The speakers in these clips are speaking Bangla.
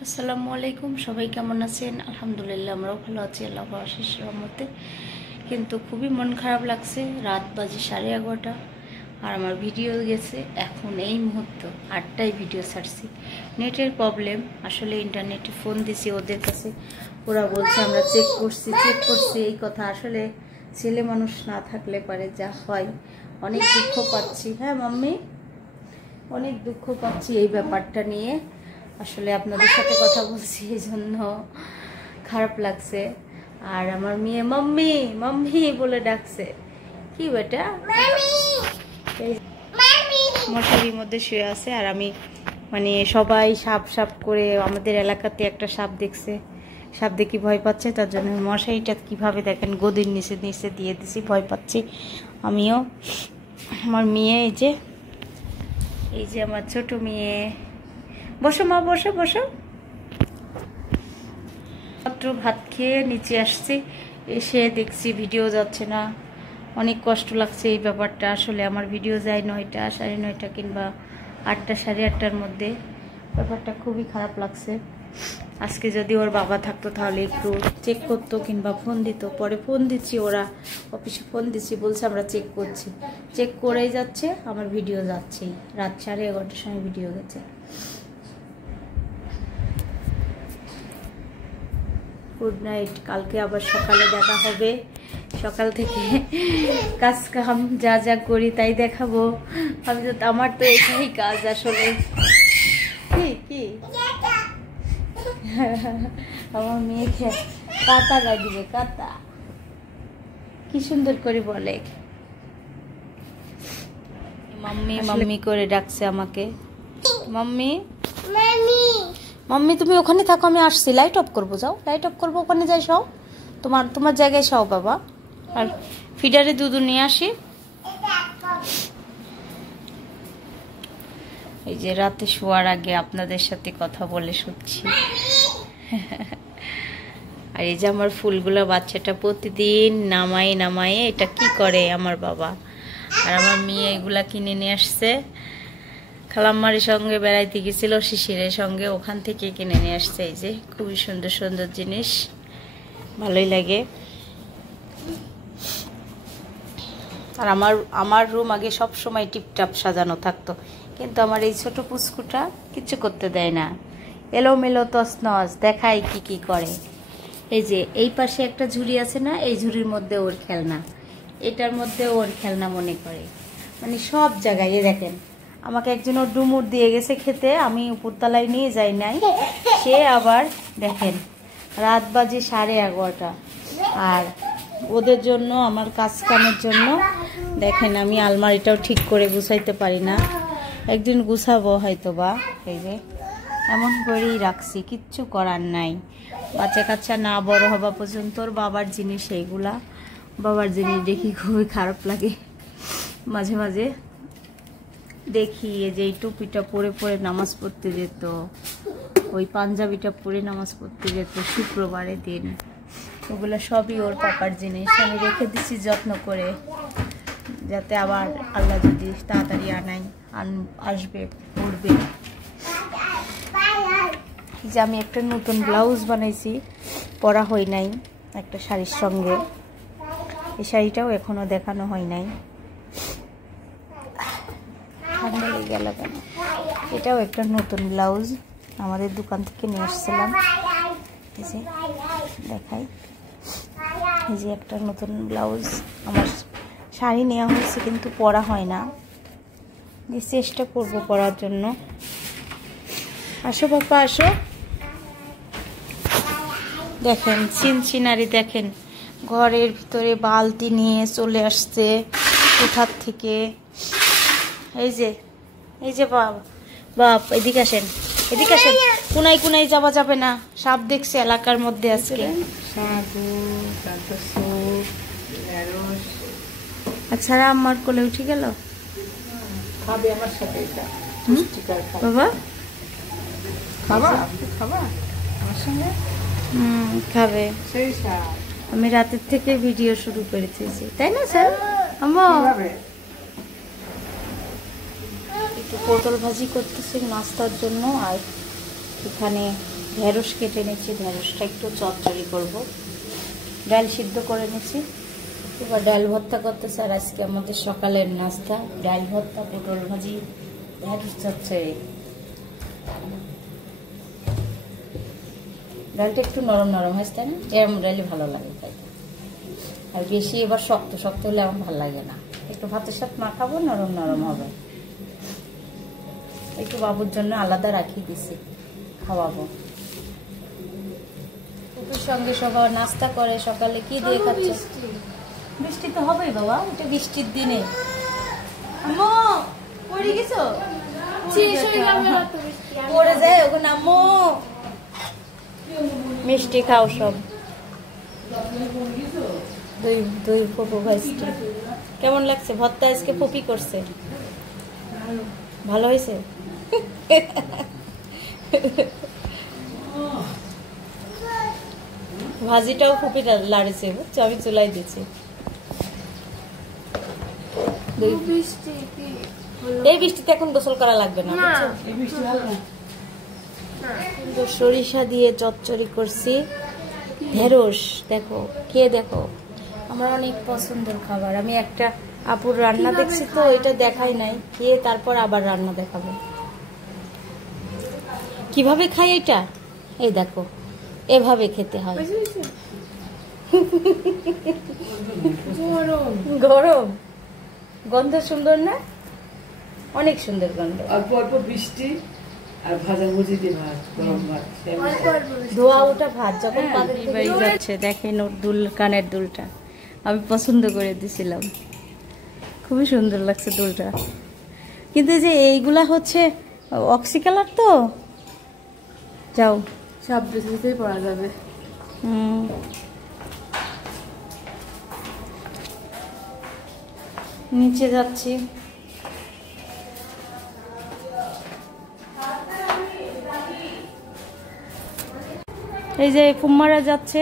আসসালামু আলাইকুম, সবাই কেমন আছেন? আলহামদুলিল্লাহ আমরাও ভালো আছি আল্লাহর অশেষ রহমতে। কিন্তু খুবই মন খারাপ লাগছে। রাত বাজে 11:30 আর আমার ভিডিও গেছে এখন এই মুহূর্ত 8টায় ভিডিও ছাড়ছি। নেটের প্রবলেম, আসলে ইন্টারনেটে ফোন দিছি ওদের কাছে, ওরা বলছে আমরা চেক করছি এই কথা। আসলে ছেলে মানুষ না থাকলে পারে যা হয়। অনেক দুঃখ পাচ্ছি। হ্যাঁ মাম্মি, অনেক দুঃখ পাচ্ছি এই ব্যাপারটা নিয়ে। আসলে আপনাদের সাথে কথা বলছি এই জন্য খারাপ লাগছে। আর আমার মেয়ে মাম্মি মাম্মি বলে ডাকছে। কি বেটা? মশারির মধ্যে শুয়ে আছে আর আমি মানে সবাই সাপ করে, আমাদের এলাকাতে একটা সাপ দেখছে, সাপ দেখি ভয় পাচ্ছে, তার জন্য মশারিটা কিভাবে দেখেন গদির নিচে দিয়ে দিছি, ভয় পাচ্ছি আমিও। আমার মেয়ে এই যে আমার ছোট মেয়ে, বসো মা, বসো বসো। মাত্র ভাত খেয়ে নিচে আসছি, এসে দেখছি ভিডিও যাচ্ছে না। অনেক কষ্ট লাগছে এই ব্যাপারটা। আসলে আমার ভিডিও যায় 9টা, 9:30 কিংবা 8টা, 8:30টার মধ্যে। ব্যাপারটা খুবই খারাপ লাগছে। আজকে যদি ওর বাবা থাকতো তাহলে একটু চেক করতো কিংবা ফোন দিত। পরে ফোন দিচ্ছি, ওরা অফিসে ফোন দিচ্ছি, বলছে আমরা চেক করছি। চেক করেই যাচ্ছে, আমার ভিডিও যাচ্ছেই। রাত 11:30টার সময় ভিডিও গেছে। গুড নাইট, কালকে আবার সকালে দেখা হবে। সকাল থেকে কাজ কাম যা যা করি তাই দেখাবো। আমার তো এটাই কাজ আসলে। কি আমার মেয়েকে কাতা গাই দিবে, কাতা কি সুন্দর করে বলে। মাম্মি মাম্মি করে ডাকছে আমাকে। মাম্মি মাম্মি তুমি ওখানে থাকো, আমি আসছি। লাইট অফ করবো, যাও লাইট অফ করবো, ওখানে যাই সব তোমার জায়গায় সব বাবা। আর ফিডারে দুধ নিয়ে আসি। এই যে রাতে শোয়ার আগে আপনাদের সাথে কথা বলে শুচ্ছি। আর এই যে আমার ফুলগুলো বাচ্চাটা প্রতিদিন নামায়ে এটা কি করে আমার বাবা। আর আমার মেয়ে এগুলা কিনে নিয়ে আসছে, খালাম্মারের সঙ্গে বেড়াইতে গেছিল শিশিরের সঙ্গে, ওখান থেকে কিনে নিয়ে আসছে। এই যে খুবই সুন্দর সুন্দর জিনিস, ভালোই লাগে। আর আমার রুম আগে সব সময় টিপটাপ সাজানো থাকতো, কিন্তু আমার এই ছোট পুচকুটা কিছু করতে দেয় না, এলোমেলো তছনছ দেখায় কি করে। এই যে এই পাশে একটা ঝুড়ি আছে না, এই ঝুড়ির মধ্যে ওর খেলনা, এটার মধ্যে ওর খেলনা মনে করে, মানে সব জায়গায়। দেখেন আমাকে একজন ওর ডুমুর দিয়ে গেছে খেতে, আমি উপরতলায় নিয়ে যাই নাই। সে আবার দেখেন রাত বাজে 11:30 আর ওদের জন্য, আমার কাজ কামের জন্য দেখেন আমি আলমারিটাও ঠিক করে গুছাইতে পারি না। একদিন গুছাবো হয়তো বা। এই যে এমন করেই রাখছি, কিচ্ছু করার নাই। বাচ্চা কাচ্চা না বড় হওয়া পর্যন্ত ওর বাবার জিনিস, এইগুলা বাবার জিনিস দেখি খুবই খারাপ লাগে। মাঝে মাঝে দেখি এই যে এই টুপিটা পরে নামাজ পড়তে যেত, ওই পাঞ্জাবিটা পরে নামাজ পড়তে যেত শুক্রবারের দিন, ওগুলো সবই ওর পাপার জিনিস। আমি রেখে দিচ্ছি যত্ন করে, যাতে আবার আল্লাহ যদি তাড়াতাড়ি আসবে পড়বে। যে আমি একটা নতুন ব্লাউজ বানাইছি, পরা হয় নাই একটা শাড়ির সঙ্গে, এই শাড়িটাও এখনো দেখানো হয় নাই। ঠান্ডা লেগে গেল কেন? এটাও একটা নতুন ব্লাউজ, আমাদের দোকান থেকে নিয়ে আসছিলাম। এই যে দেখাই, এই যে একটা নতুন ব্লাউজ। আমার শাড়ি নেওয়া হয়েছে কিন্তু পরা হয় না, চেষ্টা করবো পরার জন্য। আসো বাবা আসো। দেখেন সিনারি দেখেন, ঘরের ভিতরে বালতি নিয়ে চলে আসছে কোথার থেকে। এই যে বাপ এদিকে আসেন, কোনায় যাওয়া যাবে না, সাপ দেখছে এলাকার মধ্যে আজকে। আচ্ছা আমার কোলে উঠে গেল বাবা, খাবে। আমি রাতের থেকে ভিডিও শুরু করেছি, তাই না স্যার? একটু পটল ভাজি করতেছি নাস্তার জন্য, আর এখানে ঢেঁড়স কেটে নিচ্ছি, ঢেঁড়সটা একটু চচ্চড়ি করব। ডাল সিদ্ধ করে নিচ্ছি, এবার ডাল ভর্তা করতেছে। আর আজকে আমাদের সকালের নাস্তা ডাল ভর্তা, পটল ভাজি, ঢেঁড়স চচ্চড়ি। ডালটা একটু নরম নরম হয়েছে, তাই না? এরম ডালই ভালো লাগে খাইতে। আর বেশি এবার শক্ত শক্ত হলে আমার ভালো লাগে না, একটু ভাতের সাথে মাখাবো, নরম নরম হবে। একটু বাবুর জন্য আলাদা রাখি দিছি, খাওয়াবো। পুকুর সঙ্গে সবাই নাস্তা করে সকালে। কি দিয়ে খাচ্ছে? বৃষ্টি তো হবেই বাবা, এটা বৃষ্টির দিনে। আম্মু পড়ে গেছো? পড়ে যায় ওখানে। আম্মু মিষ্টি খাও সব। দুই ফুপু ভাইস্টি। কেমন লাগছে ভর্তা? আজকে ফুপি করছে, ভালো হয়েছে। ভাজিটাও ফুপি লাড়েছে, বুঝছো? আমি চুলাই দিচ্ছি। এই বৃষ্টিতে এখন গোসল করা লাগবে না। সরিষা দিয়ে চচ্চড়ি করছি, ঢেঁড়স। দেখো, খেয়ে দেখো, আমার অনেক পছন্দের খাবার। আমি একটা আপুর রান্না দেখছি তো, এটা দেখাই নাই, খেয়ে তারপর আবার রান্না দেখাবো। কিভাবে খাই এটা? এই দেখো, এভাবে খেতে হয়। গরম গন্ধ সুন্দর না? অনেক সুন্দর গন্ধ। অল্প অল্প বৃষ্টি আর ভাজা ভুজি দিয়ে ভাত, গরম ভাত, ধোয়া ওটা ভাত যখন যাচ্ছে। দেখেন ওর দুল, কানের দুলটা আমি পছন্দ করে দিছিলাম, খুবই সুন্দর লাগছে দুলটা। কিন্তু যে এইগুলা হচ্ছে অক্সি কালার তো। যাও, সব ড্রেসেই পরা যাবে। নিচে যাচ্ছি। এই যে ফুম্মারা যাচ্ছে,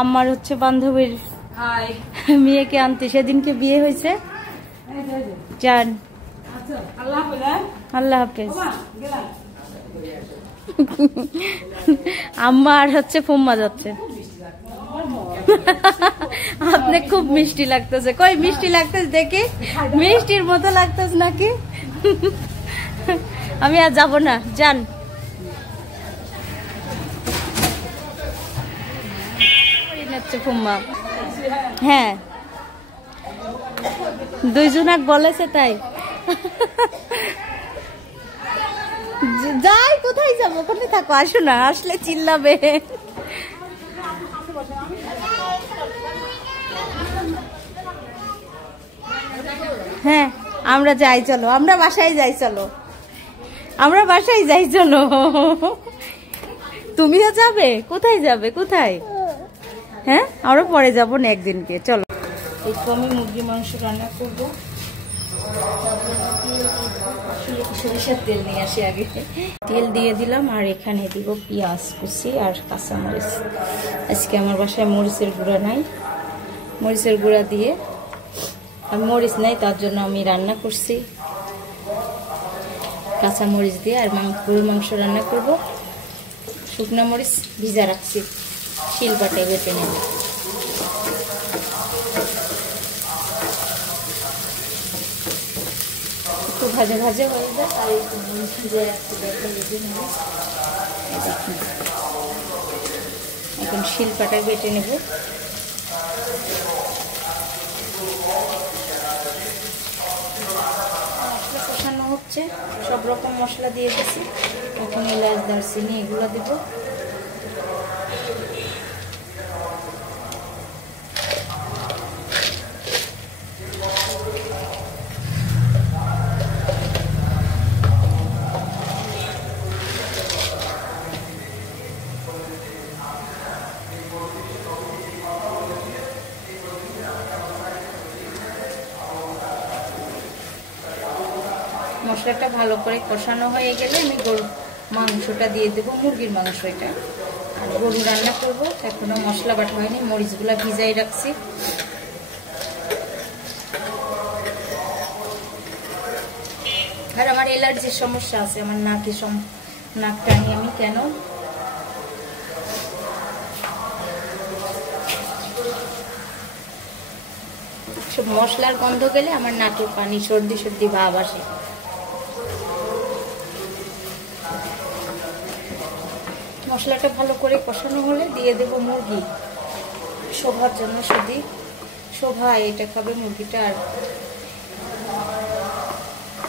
আমার হচ্ছে বান্ধবীর মেয়েকে আনতে। সেদিনকে বিয়ে হয়েছে। যান, আল্লাহ হাফেজ। আমার হচ্ছে ফুম্মা যাচ্ছে। আপনি খুব মিষ্টি লাগতেছে। কই মিষ্টি লাগতেছে দেখি, মিষ্টির মতো লাগতেছে নাকি? আমি আর যাব না, যান। ফুম্মা, হ্যাঁ, দুইজনাক বলেছে তাই। যাই, কোথায় যাবো? ওখানে থাকো, আসো না, আসলে চিল্লাবে। হ্যাঁ, আমরা যাই, চলো, আমরা বাসায় যাই, চলো, আমরা বাসায় যাই, চলো। তুমিও যাবে? কোথায় যাবে? কোথায়? হ্যাঁ, আমরা পরে যাবো না একদিনকে, চলো। একটু আমি মুরগি মাংস রান্না করবো। সরিষার তেল নিয়ে আসি আগে। তেল দিয়ে দিলাম, আর এখানে দিব পেঁয়াজ কুচি আর কাঁচামরিচ। আজকে আমার বাসায় মরিচের গুঁড়া নাই, মরিচের গুঁড়া দিয়ে, আর মরিচ নাই, তার জন্য আমি রান্না করছি কাঁচামরিচ দিয়ে। আর গরুর মাংস রান্না করব। শুকনো মরিচ ভিজা রাখছি, শিলপাটায় বেটে নেব। একটু ভাজা ভাজা হয়ে যায়, আর একটু ভিজে রাখছি। এখন শিলপাটায় বেটে নেব। মশলা কষানো হচ্ছে, সব রকম মশলা দিয়ে দিচ্ছি। এখন এলাচ, দারচিনি এগুলো দেবো। মশলাটা ভালো করে কষানো হয়ে গেলে আমি গরুর মাংসটা দিয়ে দেবো, মুরগির মাংস এটা। আর গরু রান্না করব, এখনো মশলা বাটা হয়নি, মরিচগুলা ভিজাই রাখছি। আর আমার অ্যালার্জির সমস্যা আছে, আমার নাক টানি আমি, কেন মশলার গন্ধ গেলে আমার নাকে পানি, সর্দি সর্দি ভাব আসে। মশলাটা ভালো করে কষানো হলে দিয়ে দেব মুরগি, শোভার জন্য। শুধু শোভা এটা খাবে মুরগিটা, আর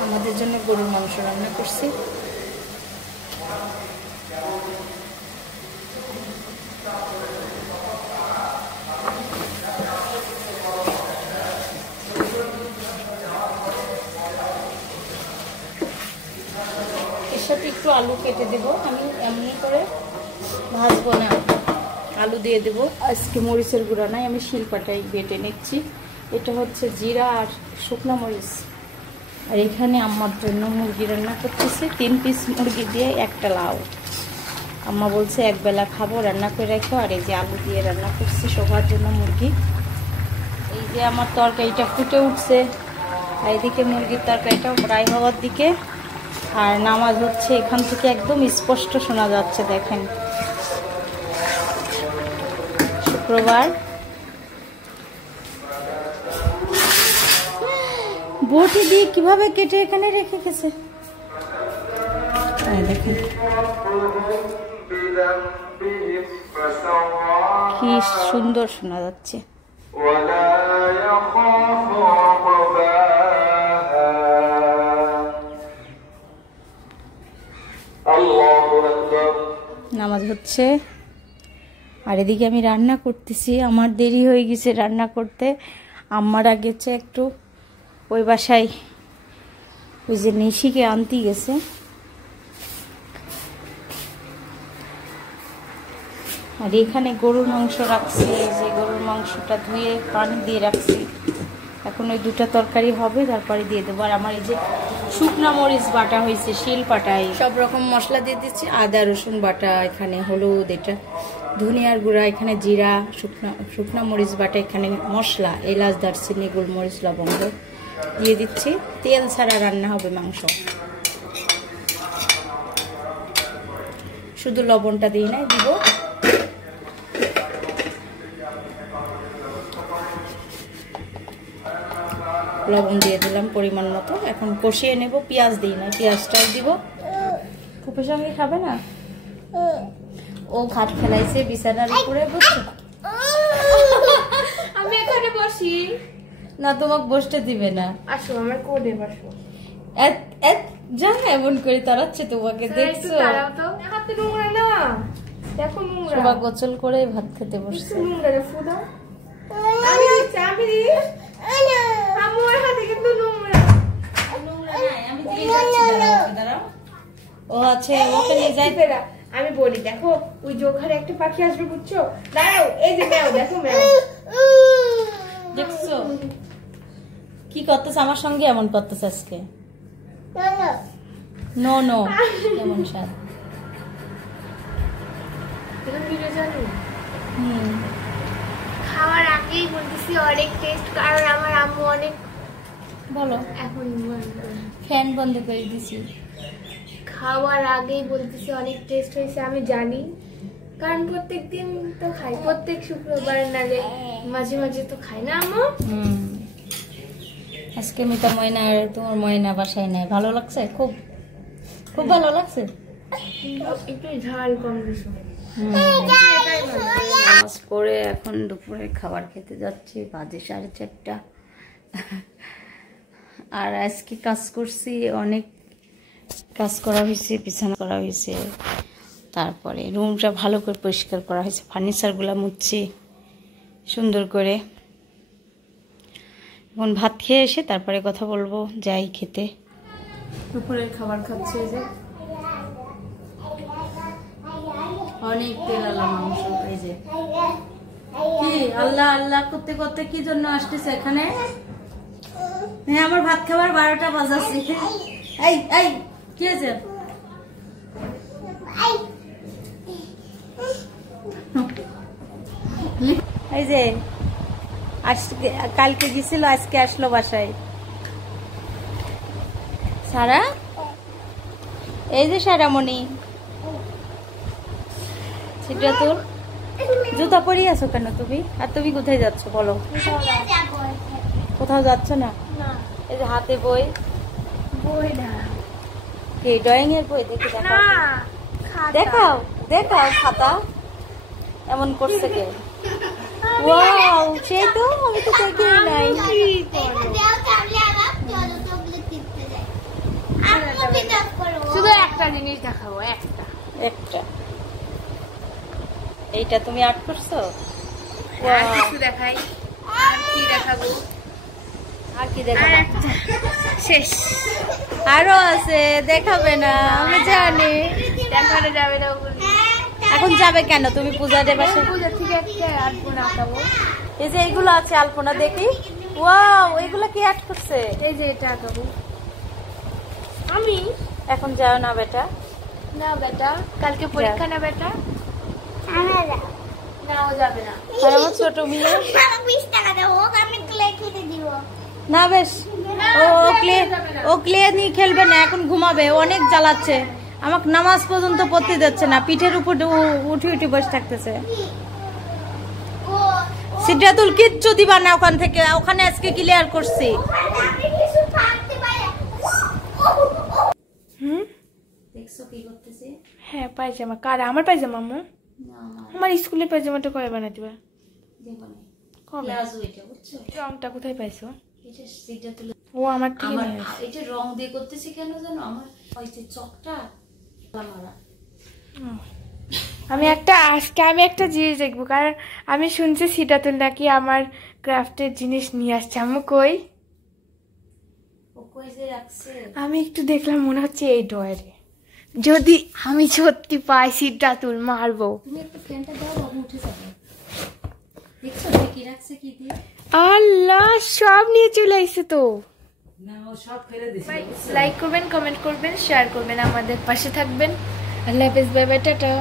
আমাদের জন্য গরুর মাংস রান্না করছি। এর সাথে একটু আলু কেটে দেব, আমি এমনি করে ভাজবো না, আলু দিয়ে দেব। আজকে মরিচের গুঁড়া নাই, আমি শিলপাটায় বেটে নিচ্ছি। এটা হচ্ছে জিরা আর শুকনো মরিচ। আর এখানে আম্মার জন্য মুরগি রান্না করতেছি, 3 পিস মুরগি দিয়ে একটা লাউ। আম্মা বলছে একবেলা খাবো, রান্না করে রাখো। আর এই যে আলু দিয়ে রান্না করছি সবার জন্য মুরগি। এই যে আমার তরকারিটা ফুটে উঠছে, আর এদিকে মুরগির তরকারিটাও প্রায় হওয়ার দিকে। আর নামাজ হচ্ছে, এখান থেকে একদম স্পষ্ট শোনা যাচ্ছে। দেখেন, শুক্রবার। বটি দিয়ে কিভাবে কেটে এখানে রেখে গেছে দেখেন, কি সুন্দর শোনা যাচ্ছে। নামাজ হচ্ছে, আর এদিকে আমি রান্না করতেছি। আমার দেরি হয়ে গেছে রান্না করতে। আম্মারা গেছে একটু ওই বাসায়, ওই যে নিশিকে আনতে গেছে। আর এখানে গরুর মাংস রাখছি, এই যে গরুর মাংসটা ধুয়ে পানি দিয়ে রাখছি। এখন ওই 2টা তরকারি হবে, তারপরে দিয়ে দেবো। আর আমার এই যে শুকনা মরিচ বাটা হয়েছে শিল পাটায়, সব রকম মশলা দিয়ে দিচ্ছি। আদা রসুন বাটা, এখানে হলুদ, এটা ধনিয়ার গুঁড়া, এখানে জিরা, শুকনা মরিচ বাটা, এখানে মশলা এলাচ, দারচিনি, গোলমরিচ, লবঙ্গ দিয়ে দিচ্ছি। তেল ছাড়া রান্না হবে মাংস, শুধু লবণটা দিই না, দিব। লবণ দিয়ে দিলাম পরিমাণ মতো। এখন কষিয়ে নেব, পেঁয়াজ দিই না, পেঁয়াজটাও দিব। ফুপের সঙ্গে খাবে না, ও খাট ফেলাইছে বিছানার উপরে, বুঝছো? আমি এখানে বসি না, তোমাকে বসতে দিবে না। আসো আমার কোডে বসো। যা এমন করে তাড়াচ্ছে তোমাকে, দেখছো? হাতে নোংরা না, দেখো নোংরা। সবাই গোসল করে ভাত খেতে বসছে। নোংরা দেখো দাও, আমি দিচ্ছি, আমি দিই। আমার হাতে কিন্তু নোংরা। নোংরা নাই, আমি দিয়ে যাচ্ছি, দাঁড়াও। ও আছে, ওকে নিয়ে যাইতে। আমি বলি, দেখো ওই যে ওখানে একটা পাখি আসবে, বুঝছো? দাঁড়াও, এই যে ম্যাও, দেখো ম্যাও, দেখছো কি করতেছে? আমার সঙ্গে এমন করতেছে আজকে। নো নো, কেমন স্বাদ। খাওয়ার আগেই বলতেছি অনেক টেস্ট, কারণ আমার আম্মু অনেক। বলো, এখন ফ্যান বন্ধ করে দিছি। খাওয়ার আগেই বলতেছি অনেক টেস্ট হয়েছে, আমি জানি, কারণ প্রত্যেকদিন তো খাই, প্রত্যেক শুক্রবার নালে মাঝে মাঝে তো খাই না আম্মু। আজকে মিতা ময়না, আর তোমার ময়না বাসায় নাই, ভালো লাগছে? খুব খুব ভালো লাগছে। একটু ঝাল কম দিছো। নামাজ পড়ে এখন দুপুরে খাবার খেতে যাচ্ছি, বাজে 4:30। আর আজকে কাজ করছি, অনেক কাজ করা হয়েছে, বিছানা করা হয়েছে, তারপরে রুমটা ভালো করে পরিষ্কার করা হয়েছে, ফার্নিচারগুলো মুছছি সুন্দর করে। এখন ভাত খেয়ে এসে তারপরে কথা বলবো, যাই খেতে। দুপুরের খাবার খাচ্ছে, যে অনেক তেল আলা মাংস। এই যে কি আল্লাহ আল্লাহ করতে করতে কি জন্য আসতেছে এখানে? হ্যাঁ, আমার ভাত খাবার 12টা বাজাচ্ছে। এই এই কি হয়েছে? এই যে আজকে, কালকে গেছিল, আজকে আসলো বাসায়। সারা, এই যে সারামণি, সেটা তোর জুতা পরিয়ে আছো কেন তুমি? আর তুমি কোথায় যাচ্ছ বলো? কোথাও যাচ্ছে না? না এই যে হাতে বই, বই না, এই ড্রয়িং এর বই দেখি না দেখাও। খাতা। দেখাও দেখাও খাতা। এমন করছে কে? ওয়াও, সেই তো, আমি তো দেখি নাই। শুধু একটা জিনিস দেখাবো, একটা একটা, এইটা তুমি আর্ট করছো? আর কিছু দেখাই, আর কি দেখাবো, আর কি আর দেখাবো? একটা শেষ। আরো আছে, দেখাবে না আমি জানি। দেখানো যাবে না ওগুলো। এখন যাবে কেন? তুমি পূজা দেবে? পূজা থেকে একটা আলপনা আঁকাবো। এই যে এইগুলো আছে আলপনা, দেখি। ওয়াও, এগুলা কি আর্ট করছে? এই যে এটা আঁকাবো আমি। এখন যাও না বেটা। না বেটা, কালকে পরীক্ষা না বেটা। না ও যাবে না। আর আমার ছোট মেয়ে না, বেশ ও ক্লে নিয়ে খেলবে না, এখন ঘুমাবে, অনেক জ্বালাচ্ছে আমাকে, নামাজ পর্যন্ত পড়তে যাচ্ছে না, পিঠের উপর উঠে উঠে বসে থাকতেছে। সিদ্ধাতুল কিচ্ছু দিবা না ওখান থেকে, ওখানে আজকে ক্লিয়ার করছি। দেখছো কি করতেছে? হ্যাঁ পায়জামা। কার? আমার পায়জামা আম্মু? আমার স্কুলের পায়জামাটা কবে বানাতে পারে? কবে? রংটা কোথায় পাইছো? ও আমার থেকে নিয়ে আসছে। এটা রং দিয়ে করতেছি কেন জানো? আমার ওই যে চকটা মারা। আমি একটা জিনিস দেখবো, কারণ আমি শুনছি সিদ্ধাতুল নাকি আমার ক্রাফটের জিনিস নিয়ে আসছে। আম্মু কই? ও কই যে রাখছে? আমি একটু দেখলাম, মনে হচ্ছে এই ডয়ারে। যদি আমি সত্যি পাই সিদ্ধাতুল মারবো। তুমি একটা ফ্যানটা দাও, বাবু উঠে যাবে। দেখছো কি রাখছে, কি দিয়ে? আল্লাহ, সব নিয়ে চলে আসছে তো। না ও সব ফেলে দিছে। লাইক করবেন, কমেন্ট করবেন, শেয়ার করবেন, আমাদের পাশে থাকবেন। আল্লাহ হাফেজ, বাই বাই, টাটা।